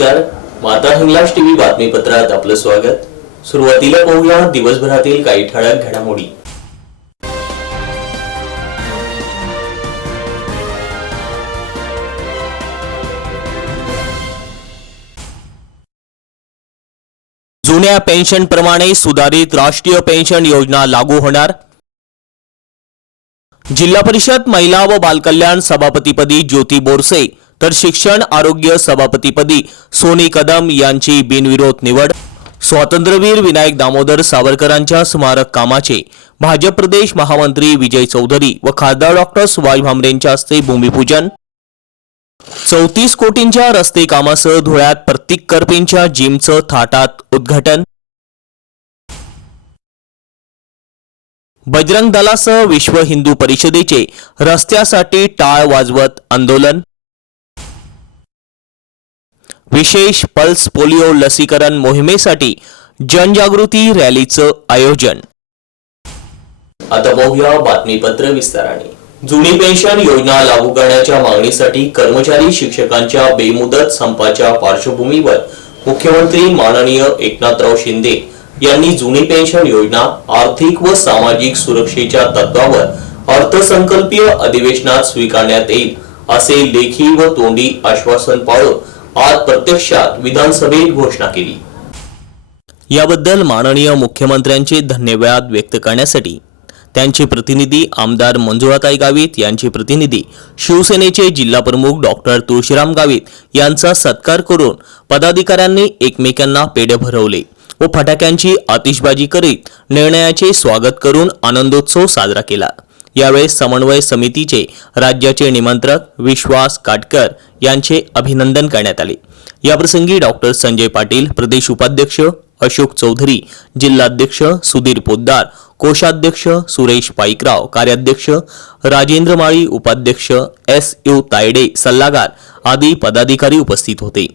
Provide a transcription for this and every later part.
नमस्कार. माता हिंगलाज टीव्ही बातमीपत्रात आपलं स्वागत. सुरुवातीला पाहूया दिवसभरातील काही ठळक घडामोडी. जुन्या पेन्शन प्रमाणे सुधारित राष्ट्रीय पेन्शन योजना लागू होणार. जिल्हा परिषद महिला व बालकल्याण सभापतीपदी ज्योती बोरसे तर शिक्षण आरोग्य सभापतीपदी सोनी कदम यांची बिनविरोध निवड. स्वातंत्र्यवीर विनायक दामोदर सावरकरांच्या स्मारक कामाचे भाजप प्रदेश महामंत्री विजय चौधरी व खासदार डॉक्टर सुभाष भामरेंच्या हस्ते भूमिपूजन. चौतीस कोटींच्या रस्ते कामासह धुळ्यात प्रतीक करपेंच्या जिमचं थाटात उद्घाटन. बजरंग दलासह विश्व हिंदू परिषदेचे रस्त्यासाठी टाळ वाजवत आंदोलन. विशेष पल्स पोलिओ लसीकरण मोहिमेसाठी जनजागृती रॅलीचं आयोजन. आता बघूया बातमीपत्र विस्ताराने. जुनी पेन्शन योजना लागू करण्याच्या मागणीसाठी कर्मचारी शिक्षकांच्या बेमुदत संपाच्या पार्श्वभूमीवर मुख्यमंत्री माननीय एकनाथराव शिंदे यांनी जुनी पेन्शन योजना आर्थिक व सामाजिक सुरक्षेच्या तत्वावर अर्थसंकल्पीय अधिवेशनात स्वीकारण्यात येईल असे लेखी व तोंडी आश्वासन पाळून आज प्रत्यक्षात विधानसभेत घोषणा केली. याबद्दल माननीय मुख्यमंत्र्यांचे धन्यवाद व्यक्त करण्यासाठी त्यांचे प्रतिनिधी आमदार मंजुळाताई गावित यांचे प्रतिनिधी शिवसेनेचे जिल्हा प्रमुख डॉक्टर तुळशीराम गावित यांचा सत्कार करून पदाधिकाऱ्यांनी एकमेकांना पेढे भरवले व फटाक्यांची आतिषबाजी करीत निर्णयाचे स्वागत करून आनंदोत्सव साजरा केला. यावेळी समन्वय समितीचे राज्याचे निमंत्रक विश्वास काटकर यांचे अभिनंदन करण्यात आले. याप्रसंगी डॉक्टर संजय पाटील प्रदेश उपाध्यक्ष अशोक चौधरी जिल्हाध्यक्ष सुधीर पोद्दार कोषाध्यक्ष सुरेश पाईकराव कार्याध्यक्ष राजेंद्र माळी उपाध्यक्ष एस यू तायडे सल्लागार आदी पदाधिकारी उपस्थित होते.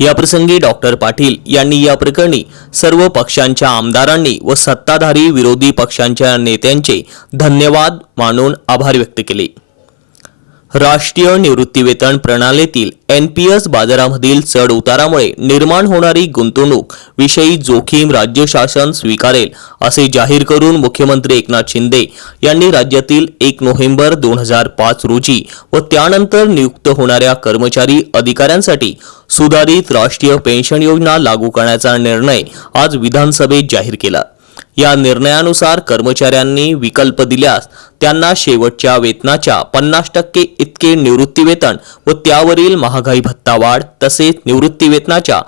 याप्रसंगी डॉक्टर पाटील यांनी या प्रकरणी सर्व पक्षांच्या आमदारांनी व सत्ताधारी विरोधी पक्षांच्या नेत्यांचे धन्यवाद मानून आभार व्यक्त केले. राष्ट्रीय निवृत्तीवेतन प्रणालीतील एन पी एस बाजारामधील चढ उतारामुळे निर्माण होणारी गुंतवणूक विषयी जोखीम राज्य शासन स्वीकारेल असे जाहीर करून मुख्यमंत्री एकनाथ शिंदे यांनी राज्यातील एक नोव्हेंबर दोन हजार पाच रोजी व त्यानंतर नियुक्त होणाऱ्या कर्मचारी अधिकाऱ्यांसाठी सुधारित राष्ट्रीय पेन्शन योजना लागू करण्याचा निर्णय आज विधानसभेत जाहीर केला. या निर्णयानुसार कर्मचाऱ्यांनी विकल्प दिल्यास त्यांना शेवटच्या वेतनाच्या पन्नास टक्के इतके निवृत्तीवेतन व त्यावरील महागाई भत्ता वाढ तसेच निवृत्तीवेतनाच्या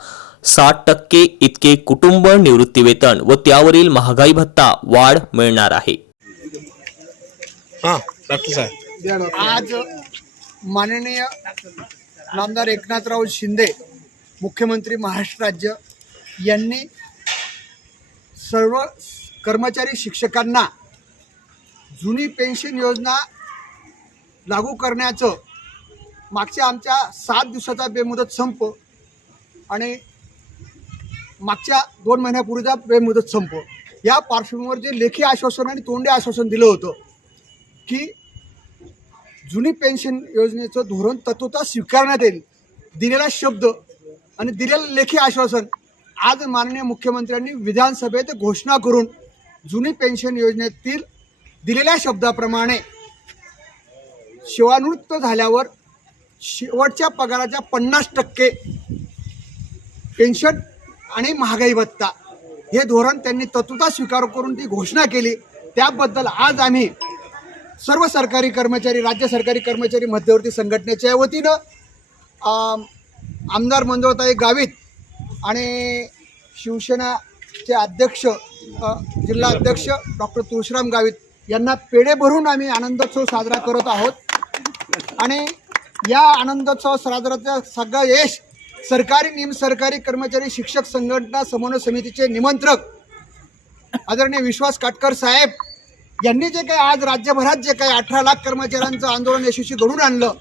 साठ टक्के इतके कुटुंब निवृत्तीवेतन व त्यावरील महागाई भत्ता वाढ मिळणार आहे. हां डॉक्टर साहेब. आज माननीय नामदार एकनाथराव शिंदे मुख्यमंत्री महाराष्ट्र राज्य यांनी सर्व कर्मचारी शिक्षकांना जुनी पेन्शन योजना लागू करण्याचं मागच्या आमच्या सात दिवसाचा बेमुदत संप आणि मागच्या दोन महिन्यापूर्वीचा बेमुदत संप. या पार्श्वभूमीवर जे लेखी आश्वासन आणि तोंडे आश्वासन दिलं होतं की जुनी पेन्शन योजनेचं धोरण तत्वता स्वीकारण्यात येईल. दिलेला शब्द आणि दिलेलं लेखी आश्वासन आज माननीय मुख्यमंत्र्यांनी विधानसभेत घोषणा करून जुनी पेन्शन योजनेतील दिलेल्या शब्दाप्रमाणे सेवानिवृत्त झाल्यावर शेवटच्या पगाराच्या पन्नास टक्के पेन्शन आणि महागाई भत्ता हे धोरण त्यांनी तत्वता स्वीकार करून ती घोषणा केली. त्याबद्दल आज आम्ही सर्व सरकारी कर्मचारी राज्य सरकारी कर्मचारी मध्यवर्ती संघटनेच्या वतीनं आमदार मंजुळताई गावित आणि शिवसेनाचे अध्यक्ष जिल्हा अध्यक्ष डॉक्टर तुळशीराम गावित यांना पेढे भरून आम्ही आनंदोत्सव साजरा करत आहोत. आणि या आनंदोत्सव साजराचं सगळं यश सरकारी निमसरकारी कर्मचारी शिक्षक संघटना समन्वय समितीचे निमंत्रक आदरणीय विश्वास काटकर साहेब यांनी जे काही आज राज्यभरात जे काही अठरा लाख कर्मचाऱ्यांचं आंदोलन यशस्वी घडून आणलं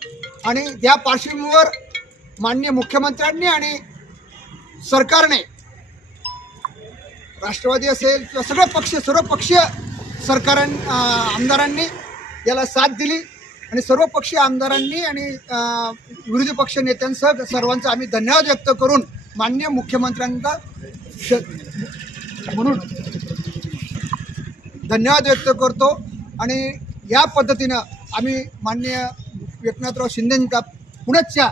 आणि त्या पार्श्वभूमीवर माननीय मुख्यमंत्र्यांनी आणि सरकारने राष्ट्रवादी असेल किंवा सगळे पक्ष सर्व पक्षीय सरकारां आमदारांनी याला साथ दिली आणि सर्व पक्षीय आमदारांनी आणि विरोधी पक्ष नेत्यांसह सर्वांचा आम्ही धन्यवाद व्यक्त करून माननीय मुख्यमंत्र्यांचा श म्हणून धन्यवाद व्यक्त करतो आणि या पद्धतीनं आम्ही माननीय एकनाथराव शिंदेंचा पुण्याच्या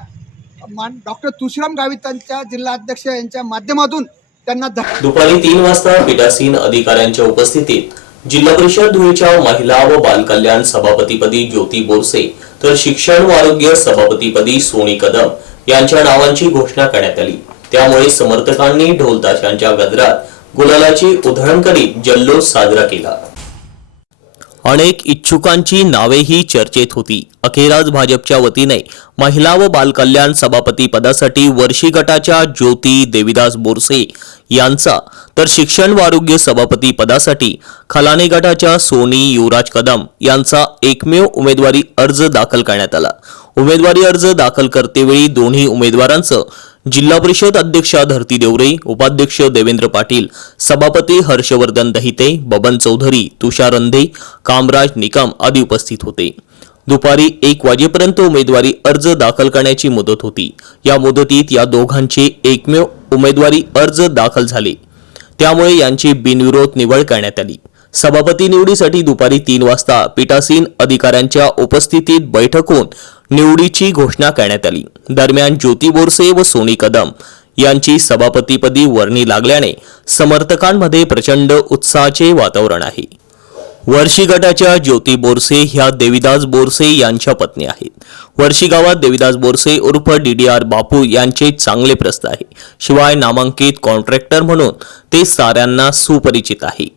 मान डॉक्टर तुळशीराम गावितांच्या जिल्हा अध्यक्ष यांच्या माध्यमातून त्यांना दुपारी तीन वाजता पीठासीन अधिकाऱ्यांच्या उपस्थितीत जिल्हा परिषद धुळेच्या महिला व बालकल्याण सभापतीपदी ज्योती बोरसे तर शिक्षण व आरोग्य सभापतीपदी सोनी कदम यांच्या नावांची घोषणा करण्यात आली. त्यामुळे समर्थकांनी ढोलताशांच्या गजरात गुलालाची उधळण करीत जल्लोष साजरा केला. अनेक इच्छुकांची नावेही चर्चेत होती. अखेर आज भाजपच्या वतीने महिला व बालकल्याण सभापती पदासाठी वर्षी गटाच्या ज्योती देविदास बोरसे यांचा तर शिक्षण व आरोग्य सभापती पदासाठी खलाने गटाच्या सोनी युवराज कदम यांचा एकमेव उमेदवारी अर्ज दाखल करण्यात आला. उमेदवारी अर्ज दाखल करतेवेळी दोन्ही उमेदवारांचं जिल्हा परिषद अध्यक्षा धरती देवरे उपाध्यक्ष देवेंद्र पाटील सभापती हर्षवर्धन दहिते बबन चौधरी तुषार अंधे कामराज निकम आदी उपस्थित होते. दुपारी एक वाजेपर्यंत उमेदवारी अर्ज दाखल करण्याची मुदत होती. या मुदतीत या दोघांचे एकमेव उमेदवारी अर्ज दाखल झाले. त्यामुळे यांची बिनविरोध निवड करण्यात आली. सभापती निवडीसाठी दुपारी तीन वाजता पीठासीन अधिकाऱ्यांच्या उपस्थितीत बैठक होऊन निवडीची घोषणा करण्यात आली. दरम्यान ज्योती बोरसे व सोनी कदम यांची सभापतीपदी वर्णी लागल्याने समर्थकांमध्ये प्रचंड उत्साहाचे वातावरण आहे. वर्षी गटाच्या ज्योती बोरसे ह्या देविदास बोरसे यांच्या पत्नी आहेत. वर्षी गावात देविदास बोरसे उर्फ डी डी आर बापू यांचे चांगले प्रस्थ आहे. शिवाय नामांकित कॉन्ट्रॅक्टर म्हणून ते साऱ्यांना सुपरिचित आहे.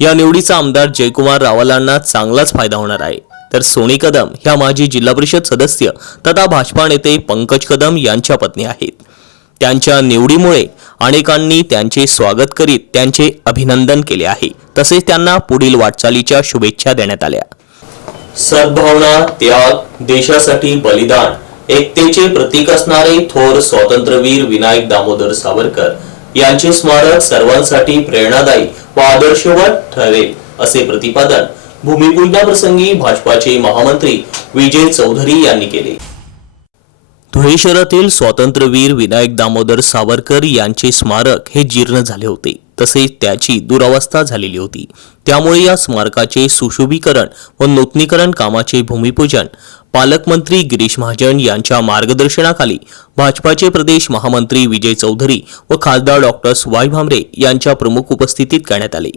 या निवडीचा आमदार जयकुमार रावलांना चांगलाच फायदा होणार आहे. तर सोनी कदम ह्या माजी जिल्हा परिषद सदस्य तथा भाजपा नेते पंकज कदम यांच्या पत्नी आहेत. त्यांच्या निवडीमुळे अनेकांनी त्यांचे स्वागत करीत त्यांचे अभिनंदन केले आहे. तसेच त्यांना पुढील वाटचालीच्या शुभेच्छा देण्यात आल्या. सद्भावना त्याग देशासाठी बलिदान एकतेचे प्रतीक असणारे थोर स्वातंत्र्यवीर विनायक दामोदर सावरकर यांचे स्मारक सर्वांसाठी प्रेरणादायी व आदर्शवत ठरेल असे प्रतिपादन भूमिपूजनाप्रसंगी भाजपाचे महामंत्री विजय चौधरी यांनी केले. धुळे शहरातील स्वातंत्र्यवीर विनायक दामोदर सावरकर यांचे स्मारक हे जीर्ण झाले होते. तसेच त्याची दुरावस्था झालेली होती. त्यामुळे या स्मारकाचे सुशोभीकरण व नूतनीकरण कामाचे भूमिपूजन पालकमंत्री गिरीश महाजन यांच्या मार्गदर्शनाखाली भाजपाचे प्रदेश महामंत्री विजय चौधरी व खासदार डॉक्टर सुभाष भामरे यांच्या प्रमुख उपस्थितीत करण्यात आले.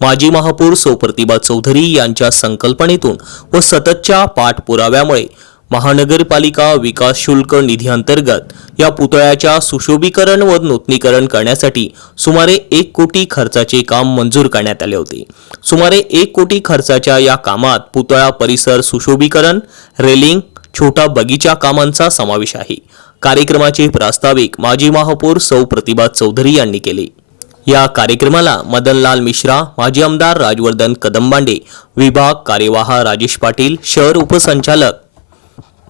माजी महापौर सौप्रतिभा चौधरी यांच्या संकल्पनेतून व सततच्या पाठपुराव्यामुळे महानगरपालिका विकास शुल्क निधीअंतर्गत या पुतळ्याच्या सुशोभीकरण व नूतनीकरण करण्यासाठी सुमारे एक कोटी खर्चाचे काम मंजूर करण्यात आले होते. सुमारे एक कोटी खर्चाच्या या कामात पुतळा परिसर सुशोभीकरण रेलिंग छोटा बगीचा कामांचा समावेश आहे. कार्यक्रमाचे प्रास्ताविक माजी महापौर सौ प्रतिभा चौधरी यांनी केले. या कार्यक्रमाला मदनलाल मिश्रा माजी आमदार राजवर्धन कदमबांडे विभाग कार्यवाह राजेश पाटील शहर उपसंचालक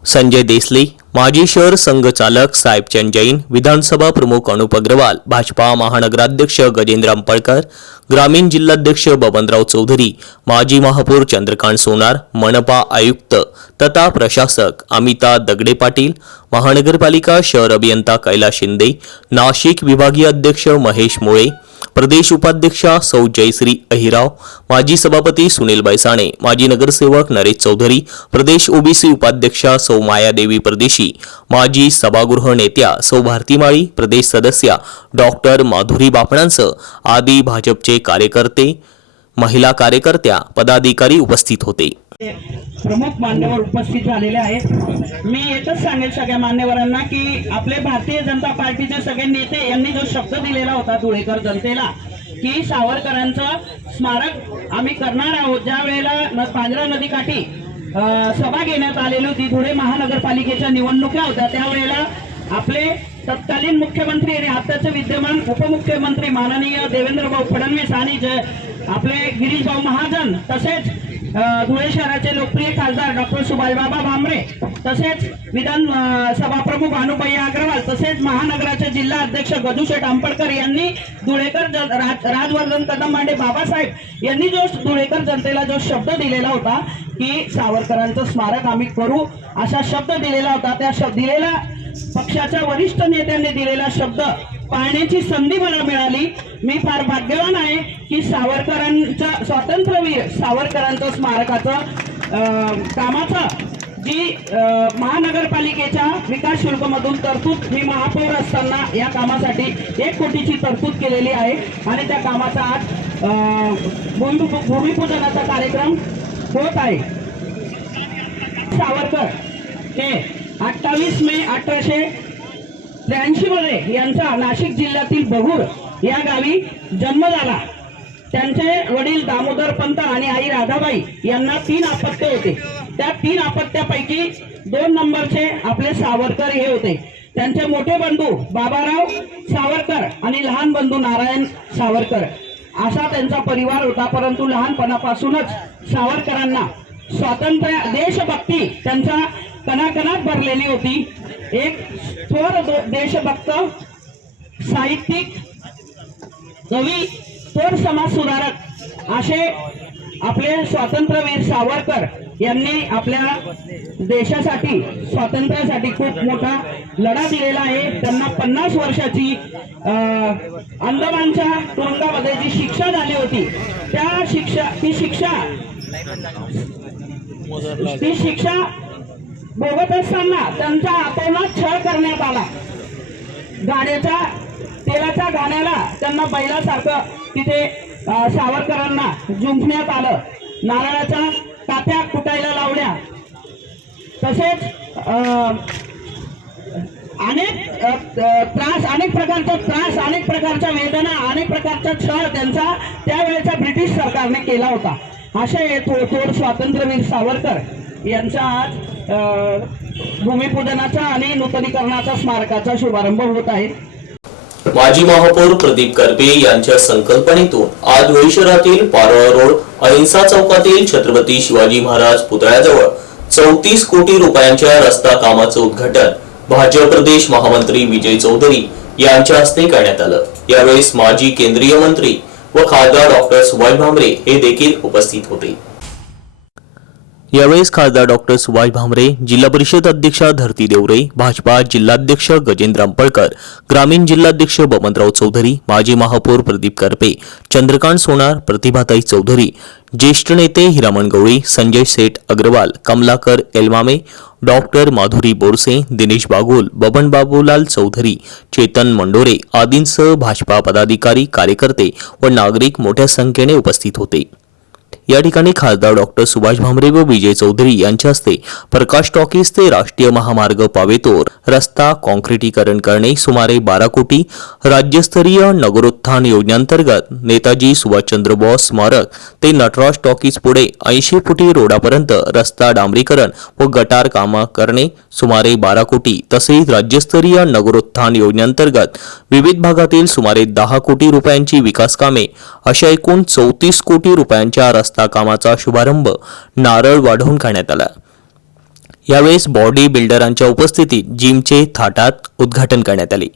संजय देसले माजी शहर संघ चालक साहेबचंद जैन विधानसभा प्रमुख अनुप अग्रवाल भाजपा महानगराध्यक्ष गजेंद्र अंपळकर ग्रामीण जिल्हाध्यक्ष बबनराव चौधरी माजी महापौर चंद्रकांत सोनार मनपा आयुक्त तथा प्रशासक अमिता दगडे पाटील महानगरपालिका शहर अभियंता कैलास शिंदे नाशिक विभागीय अध्यक्ष महेश मुळे प्रदेश उपाध्यक्षा सौ जयश्री अहिराव माजी सभापती सुनील बैसाणे माजी नगरसेवक नरेश चौधरी प्रदेश ओबीसी उपाध्यक्षा सौ मायादेवी परदेशी माजी सभागृह नेत्या सौ भारती माळी प्रदेश सदस्या डॉक्टर माधुरी बापणांसह आदी भाजपचे कार्यकर्ते महिला कार्यकर्त्या पदाधिकारी उपस्थित होते. प्रमुख मान्यवर उपस्थित झालेले आहेत. मी एकच सांगेल सगळ्या मान्यवरांना की आपले भारतीय जनता पार्टीचे सगळे नेते यांनी जो शब्द दिलेला होता धुळेकर जनतेला की सावरकरांचं स्मारक आम्ही करणार आहोत. ज्या वेळेला पांजरा नदीकाठी सभा घेण्यात आलेली होती धुळे महानगरपालिकेच्या निवडणुका होत्या त्यावेळेला आपले तत्कालीन मुख्यमंत्री आणि आताचे विद्यमान उपमुख्यमंत्री माननीय देवेंद्रभाऊ फडणवीस आणि आपले गिरीशभाऊ महाजन तसेच धुळे शहराचे लोकप्रिय खासदार डॉक्टर सुभाषबाबा भामरे तसेच विधान सभाप्रमुख अनुपय्या अग्रवाल तसेच महानगराचे जिल्हा अध्यक्ष गदूशेठ आंबडकर यांनी धुळेकर जन- राजवर्धन कदम मांडे बाबासाहेब यांनी जो धुळेकर जनतेला जो शब्द दिलेला होता की सावरकरांचं स्मारक आम्ही करू असा शब्द दिलेला होता. त्या शब्द दिलेला पक्षाच्या वरिष्ठ नेत्यांनी दिलेला शब्द पाळण्याची संधी मला मिळाली. मी फार भाग्यवान आहे की सावरकरांचा स्वातंत्र्यवीर सावरकरांचं स्मारकाचं कामाचं जी महानगरपालिकेच्या विकास शुल्कमधून तरतूद मी महापौर असताना या कामासाठी एक कोटीची तरतूद केलेली आहे. आणि त्या कामाचा आज अं, भूमिपूजनाचा कार्यक्रम होत आहे. सावरकर हे अठ्ठावीस मे अठराशे त्र्याऐंशी मध्ये यांचा नाशिक जिल्ह्यातील बहूर या गावी जन्म झाला. त्यांचे वडील दामोदर पंत आणि आई राधाबाई यांना तीन अपत्य होते. त्या तीन अपत्यापैकी दोन नंबरचे आपले सावरकर हे होते. त्यांचे मोठे बंधू बाबाराव सावरकर आणि लहान बंधू नारायण सावरकर. असा त्यांचा परिवार होता परंतु लहानपणापासूनच सावरकरांना स्वातंत्र्य देशभक्ती त्यांचा कणाकणात भरलेली होती. एक थोर देशभक्त साहित्यिक कवी थोर समाज सुधारक असे आपले स्वातंत्र्यवीर सावरकर यांनी आपल्या देशासाठी स्वातंत्र्यासाठी खूप मोठा लढा दिलेला आहे. त्यांना पन्नास वर्षाची अंदमानच्या तुरुंगामध्ये जी शिक्षा झाली होती त्या शिक्षा ती शिक्षा ती शिक्षा बघत असताना त्यांचा आतोनात छळ करण्यात आला. गाण्याच्या तेलाच्या गाण्याला त्यांना बैलासारखं तिथे सावरकरांना जुंपण्यात आलं. नारळाच्या कात्या कुटायला लावल्या. तसेच अनेक त्रास अनेक प्रकारचा त्रास अनेक प्रकारच्या वेदना अनेक प्रकारचा छळ त्यांचा त्यावेळेच्या ब्रिटिश सरकारने केला होता. असे थोड स्वातंत्र्यवीर सावरकर यांचा आज भूमिपूजनाचा आणि नूतनीकरणाचा स्मारकाचा शुभारंभ होत आहे. माजी महापौर प्रदीप करपे यांच्या संकल्पनेतून आज धुळे शहरातील पारोळा रोड अहिंसा चौकातील छत्रपती शिवाजी महाराज पुतळ्याजवळ चौतीस कोटी रुपयांच्या रस्ता कामाचं उद्घाटन भाजप प्रदेश महामंत्री विजय चौधरी यांच्या हस्ते करण्यात आलं. यावेळेस माजी केंद्रीय मंत्री व खासदार डॉक्टर सुभाष भामरे हे देखील उपस्थित होते. यावेळेस खासदार डॉक्टर सुभाष भामरे जिल्हा परिषद अध्यक्षा धरती देवरे भाजपा जिल्हाध्यक्ष गजेंद्र अंपळकर ग्रामीण जिल्हाध्यक्ष बबनराव चौधरी माजी महापौर प्रदीप करपे चंद्रकांत सोनार प्रतिभाताई चौधरी ज्येष्ठ नेते हिरामण गवळी संजय सेठ अग्रवाल कमलाकर एलमामे डॉक्टर माधुरी बोरसे दिनेश बागुल बबन बाबूलाल चौधरी चेतन मंडोरे आदींसह भाजपा पदाधिकारी कार्यकर्ते व नागरिक मोठ्या संख्येने उपस्थित होते. या ठिकाणी खासदार डॉक्टर सुभाष भामरे व विजय चौधरी यांच्या हस्ते प्रकाश टॉकीज ते राष्ट्रीय महामार्ग पावेतोर रस्ता कॉन्क्रिटीकरण करणे सुमारे बारा कोटी राज्यस्तरीय नगरोत्थान योजनेअंतर्गत नेताजी सुभाषचंद्र बोस स्मारक ते नटराज टॉकीज पुढे ऐंशी फुटी रोडापर्यंत रस्ता डांबरीकरण व गटार कामं करणे सुमारे बारा कोटी तसेच राज्यस्तरीय नगरोत्थान योजनेअंतर्गत विविध भागातील सुमारे दहा कोटी रुपयांची विकास कामे अशा एकूण चौतीस कोटी रुपयांच्या रस्ता कामाचा शुभारंभ नारळ वाढवून करण्यात आला. यावेळेस बॉडी बिल्डरांच्या उपस्थितीत जिमचे थाटात उद्घाटन करण्यात आले.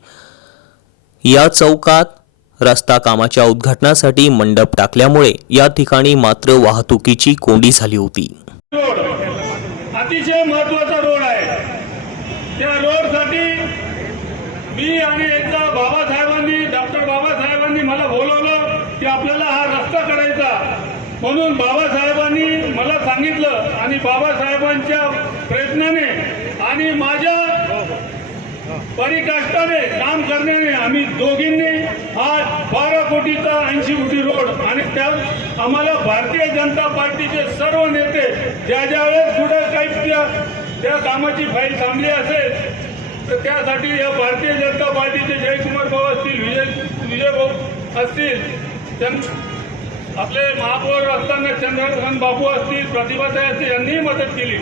या चौकात रस्ता कामाच्या उद्घाटनासाठी मंडप टाकल्यामुळे या ठिकाणी मात्र वाहतुकीची कोंडी झाली होती. अतिशय महत्त्वाचा रोड आहे. त्या रोडसाठी मी आणि एकदा बाबासाहेबांनी डॉक्टर बाबासाहेबांनी मला बोलवलं की आपल्याला हा रस्ता करायचा म्हणून बाबासाहेबांनी मला सांगितलं आणि बाबासाहेबांच्या प्रयत्नाने आणि माझ्या परिकाष्टाने काम करण्याने आम्ही दोघींनी हा बारा कोटीचा ऐंशी कोटी रोड आणि त्यात आम्हाला भारतीय जनता पार्टीचे सर्व नेते ज्या ज्या वेळेस कुठे काही त्या त्या कामाची फाईल थांबली असेल तर त्यासाठी या भारतीय जनता पार्टीचे जयकुमार भाऊ असतील विजय विजय भाऊ असतील त्यां आपले महापौर असताना चंद्रकांत बापू असतील प्रतिभाताई असतील यांनीही मदत केली.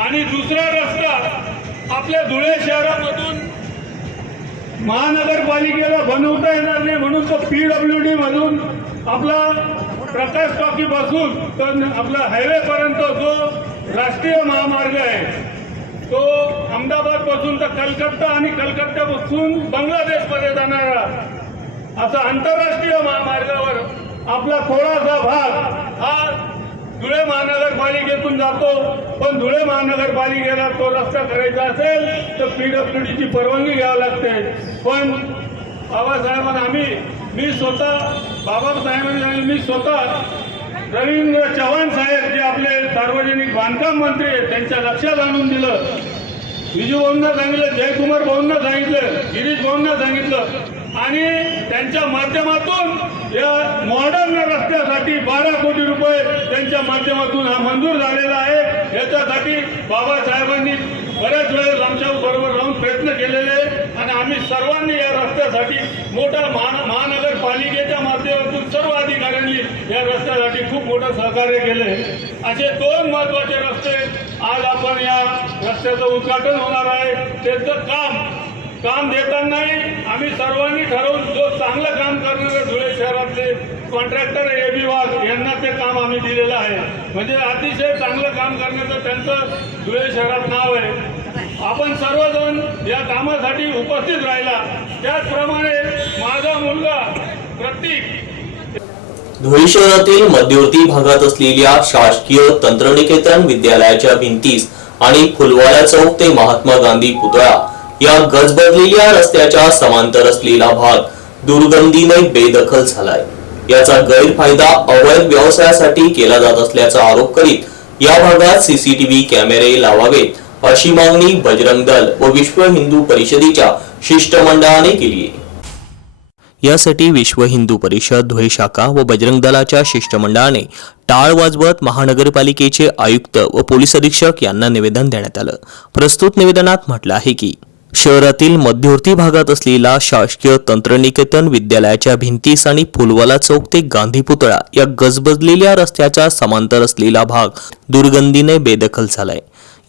आणि दुसरा रस्ता आपल्या धुळे शहरामधून महानगरपालिकेला बनवता येणार नाही म्हणून तो पी डब्ल्यू डी मधून आपला प्रकाश टॉकीपासून तर आपला हायवेपर्यंत जो राष्ट्रीय महामार्ग आहे तो अहमदाबादपासून तर कलकत्ता आणि कलकत्त्यापासून बांगलादेशमध्ये जाणारा असा आंतरराष्ट्रीय महामार्गावर आपला थोडासा भाग. हा धुळे महानगरपालिकेतून जातो. पण धुळे महानगरपालिकेला तो रस्ता करायचा असेल तर पीडब्ल्यूडीची परवानगी घ्यावी लागते. पण बाबासाहेबांना आम्ही मी स्वतः बाबासाहेबांनी मी स्वतः रवींद्र चव्हाण साहेब जे आपले सार्वजनिक बांधकाम मंत्री आहेत त्यांच्या लक्षात आणून दिलं. विजू भाऊंना सांगितलं जयकुमार भाऊंना सांगितलं गिरीश भाऊंना सांगितलं. आणि त्यांच्या माध्यमातून या मॉडर्न रस्त्यासाठी बारा कोटी रुपये त्यांच्या माध्यमातून हा मंजूर झालेला आहे. याच्यासाठी बाबासाहेबांनी बऱ्याच वेळेस आमच्या बरोबर राहून प्रयत्न केलेले आहे आणि आम्ही सर्वांनी या रस्त्यासाठी मोठा महान महानगरपालिकेच्या माध्यमातून सर्व अधिकाऱ्यांनी या रस्त्यासाठी खूप मोठं सहकार्य केले. असे दोन महत्त्वाचे रस्ते आज आपण या रस्त्याचं उद्घाटन होणार आहे. त्याचं काम काम देतानाही आम्ही सर्वांनी ठरवून जो चांगलं काम करणारे धुळे शहरातले कॉन्ट्रॅक्टर ए बी वाघ यांना ते काम आम्ही दिलेलं आहे. म्हणजे अतिशय चांगलं काम करण्याचं त्यांचं धुळे शहरात नाव आहे. आपण सर्वजण या कामासाठी उपस्थित राहिला. त्याचप्रमाणे माझा मुलगा प्रतीक. धुळे शहरातील मध्यवर्ती भागात असलेल्या शासकीय तंत्रनिकेतन विद्यालयाच्या भिंतीस आणि फुलवाला चौक ते महात्मा गांधी पुतळा या गजबजलेल्या रस्त्याच्या समांतर असलेला भाग दुर्गंधीने बेदखल झालाय. याचा गैरफायदा अवैध व्यवसायासाठी केला जात असल्याचा आरोप करीत या भागात सीसीटीव्ही कॅमेरे लावावेत अशी मागणी बजरंग दल व विश्व हिंदू परिषदेच्या शिष्टमंडळाने केली आहे. यासाठी विश्व हिंदू परिषद धुळे शाखा व बजरंग दलाच्या शिष्टमंडळाने टाळ वाजवत महानगरपालिकेचे आयुक्त व पोलीस अधीक्षक यांना निवेदन देण्यात आलं. प्रस्तुत निवेदनात म्हटलं आहे की शहरातील मध्यवर्ती भागात असलेला शासकीय तंत्रनिकेतन विद्यालयाच्या भिंतीस आणि फुलवाला चौक ते गांधी पुतळा या गजबजलेल्या रस्त्याच्या समांतर असलेला भाग दुर्गंधीने बेदखल झालाय.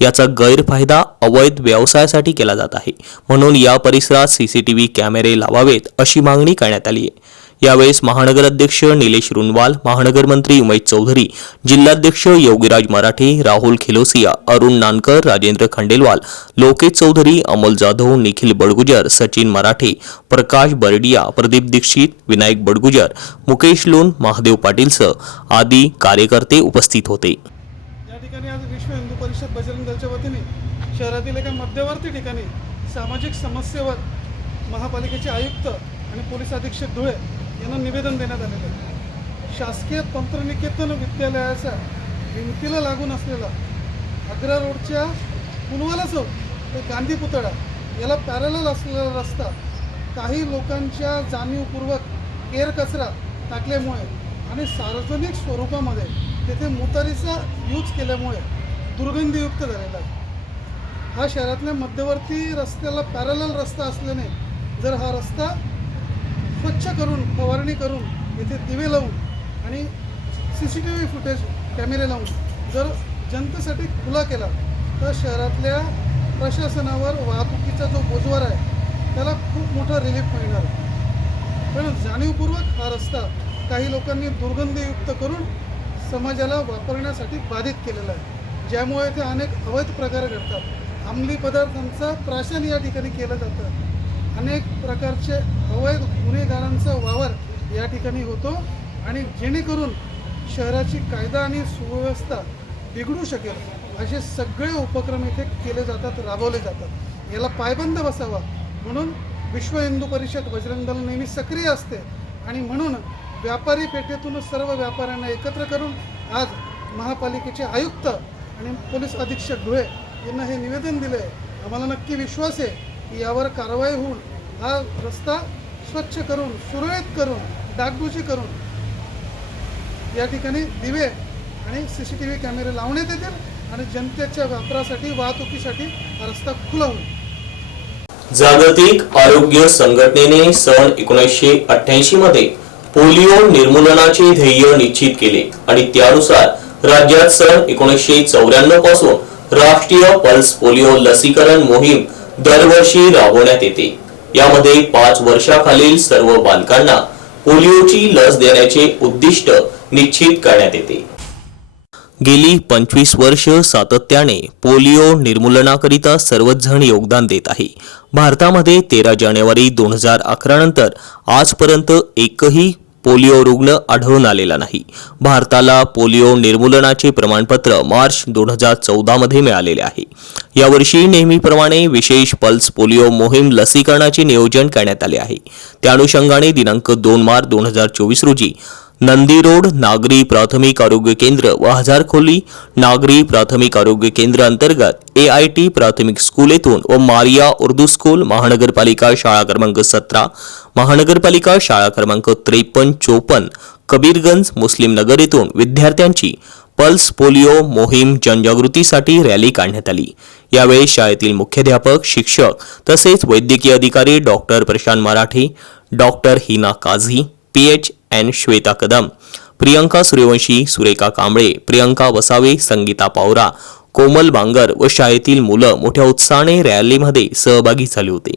याचा गैरफायदा अवैध व्यवसायासाठी केला जात आहे. म्हणून या परिसरात सीसीटीव्ही कॅमेरे लावावेत अशी मागणी करण्यात आली आहे. यावेळेस महानगराध्यक्ष निलेश रुनवाल महानगरमंत्री उमेश चौधरी जिल्हाध्यक्ष योगीराज मराठे राहुल खिलोसिया अरुण नानकर राजेंद्र खंडेलवाल लोकेश चौधरी अमोल जाधव निखिल बडगुजर सचिन मराठे प्रकाश बर्डिया प्रदीप दीक्षित विनायक बडगुजर मुकेश लोन महादेव पाटीलसह आदी कार्यकर्ते उपस्थित होते. या ठिकाणी आज विश्व हिंदू परिषद बजरंग दलच्या वतीने शहरातील एका मध्यवर्ती ठिकाणी सामाजिक समस्येवर महापालिकेचे आयुक्त आणि पोलीस अधीक्षक धुळे यांना निवेदन देण्यात आलेलं आहे. शासकीय तंत्रनिकेतन विद्यालयाच्या भिंतीला लागून असलेला आग्रा रोडच्या पुलवाला चौक ते गांधी पुतळा याला पॅरल असलेला रस्ता काही लोकांच्या जाणीवपूर्वक केर कचरा टाकल्यामुळे आणि सार्वजनिक स्वरूपामध्ये तेथे मुतारीचा यूज केल्यामुळे दुर्गंधीयुक्त झालेला आहे. हा शहरातल्या मध्यवर्ती रस्त्याला पॅरल रस्ता असल्याने जर हा रस्ता स्वच्छ करून फवारणी करून येथे दिवे लावून आणि C C T V footage कॅमेरे लावून जर जनतेसाठी खुला केला तर शहरातल्या प्रशासनावर वाहतुकीचा जो बोजवार आहे त्याला खूप मोठा रिलीफ मिळणार. आहे पण जाणीवपूर्वक हा रस्ता काही लोकांनी दुर्गंधीयुक्त करून समाजाला वापरण्यासाठी बाधित केलेला आहे. ज्यामुळे ते अनेक अवैध प्रकार घडतात. अंमली पदार्थांचं प्राशन या ठिकाणी केलं जातं. अनेक प्रकारचे अवैध गुन्हेगारांचा वावर या ठिकाणी होतो आणि जेणेकरून शहराची कायदा आणि सुव्यवस्था बिघडू शकेल असे सगळे उपक्रम इथे केले जातात राबवले जातात. याला पायबंद बसावा म्हणून विश्व हिंदू परिषद बजरंग दल नेहमी सक्रिय असते आणि म्हणून व्यापारी पेठेतून सर्व व्यापाऱ्यांना एकत्र करून आज महापालिकेचे आयुक्त आणि पोलीस अधीक्षक धुळे यांना हे निवेदन दिलं आहे आम्हाला नक्की विश्वास आहे यावर कारवाई होऊन हा रस्ता स्वच्छ करून सुरळीत करून डागडुजी करून या ठिकाणी दिवे आणि सी सी टी व्ही कॅमेरे लावण्यात येतील आणि जनतेच्या वापरासाठी वाहतुकीसाठी हा रस्ता खुला होईल. जागतिक आरोग्य संघटनेने सन एकोणीसशे अठ्ठ्याऐंशी मध्ये पोलिओ निर्मूलनाचे ध्येय निश्चित केले आणि त्यानुसार राज्यात सन एकोणीसशे चौऱ्याण्णवपासून राष्ट्रीय पल्स पोलिओ लसीकरण मोहीम दरवर्षी राबवण्यात येते. यामध्ये पाच वर्षाखालील सर्व बालकांना पोलिओची लस देण्याचे उद्दिष्ट निश्चित करण्यात येते. गेली पंचवीस वर्ष सातत्याने पोलिओ निर्मूलनाकरिता सर्वच जण योगदान देत आहे. भारतामध्ये तेरा जानेवारी दोन हजार अकरा नंतर आजपर्यंत एकही पोलिओ रुग्ण आढळून आलेला नाही. भारताला पोलिओ निर्मूलनाचे प्रमाणपत्र मार्च दोन हजार चौदामध्ये मिळालेले आहे. यावर्षी नेहमीप्रमाणे विशेष पल्स पोलिओ मोहीम लसीकरणाचे नियोजन करण्यात आले आहे. त्या अनुषंगाने दिनांक दोन मार्च दोन हजार चोवीस रोजी नंदी रोड नागरी प्राथमिक आरोग्य केंद्र व हजारखोली नागरी प्राथमिक आरोग्य केंद्र अंतर्गत ए आय टी प्राथमिक स्कूल येथून व मारिया उर्दू स्कूल महानगरपालिका शाळा क्रमांक सतरा महानगरपालिका शाळा क्रमांक त्रेपन्न चोपन्न कबीरगंज मुस्लिम नगर येथून विद्यार्थ्यांची पल्स पोलिओ मोहीम जनजागृतीसाठी रॅली काढण्यात आली. यावेळी शाळेतील मुख्याध्यापक शिक्षक तसेच वैद्यकीय अधिकारी doctor Prashant Marathe doctor Hina Kazi P H N Shweta Kadam Priyanka Suryavanshi Surekha Kamble Priyanka Vasave Sangeeta Pawara Komal Bangar व शाळेतील मुलं मोठ्या उत्साहाने रॅलीमध्ये सहभागी झाले होते.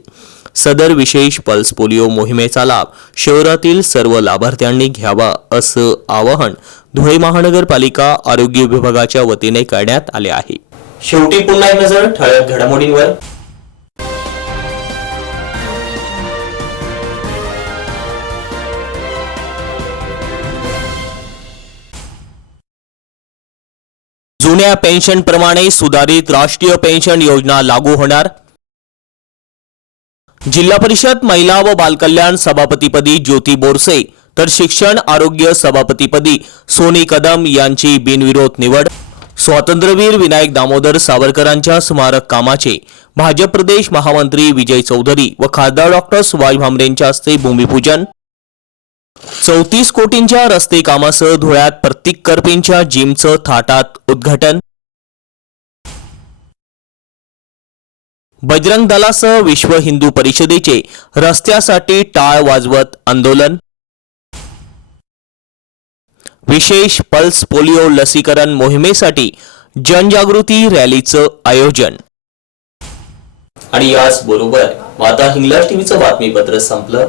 सदर विशेष पल्स पोलिओ मोहिमेचा लाभ शहरातील सर्व लाभार्थ्यांनी घ्यावा असं आवाहन धुळे महानगरपालिका आरोग्य विभागाच्या वतीने करण्यात आले आहे. शेवटी पुन्हा एक नजर ठळक घडामोडींवर. जुन्या पेन्शन प्रमाणे सुधारित राष्ट्रीय पेन्शन योजना लागू होणार. जिल्हा परिषद महिला व बालकल्याण सभापतीपदी ज्योती बोरसे तर शिक्षण आरोग्य सभापतीपदी सोनी कदम यांची बिनविरोध निवड. स्वातंत्र्यवीर विनायक दामोदर सावरकरांच्या स्मारक कामाचे भाजप प्रदेश महामंत्री विजय चौधरी व खासदार डॉक्टर सुभाष भामरेंच्या हस्ते भूमिपूजन. चौतीस कोटींच्या रस्ते कामासह धुळ्यात प्रतीक करपेंच्या जिमचं थाटात उद्घाटन. बजरंग दलासह विश्व हिंदू परिषदेचे रस्त्यासाठी टाळ वाजवत आंदोलन. विशेष पल्स पोलिओ लसीकरण मोहिमेसाठी जनजागृती रॅलीचं आयोजन. आणि याच बरोबर हिंगलाज टीव्हीचं बातमीपत्र संपलं.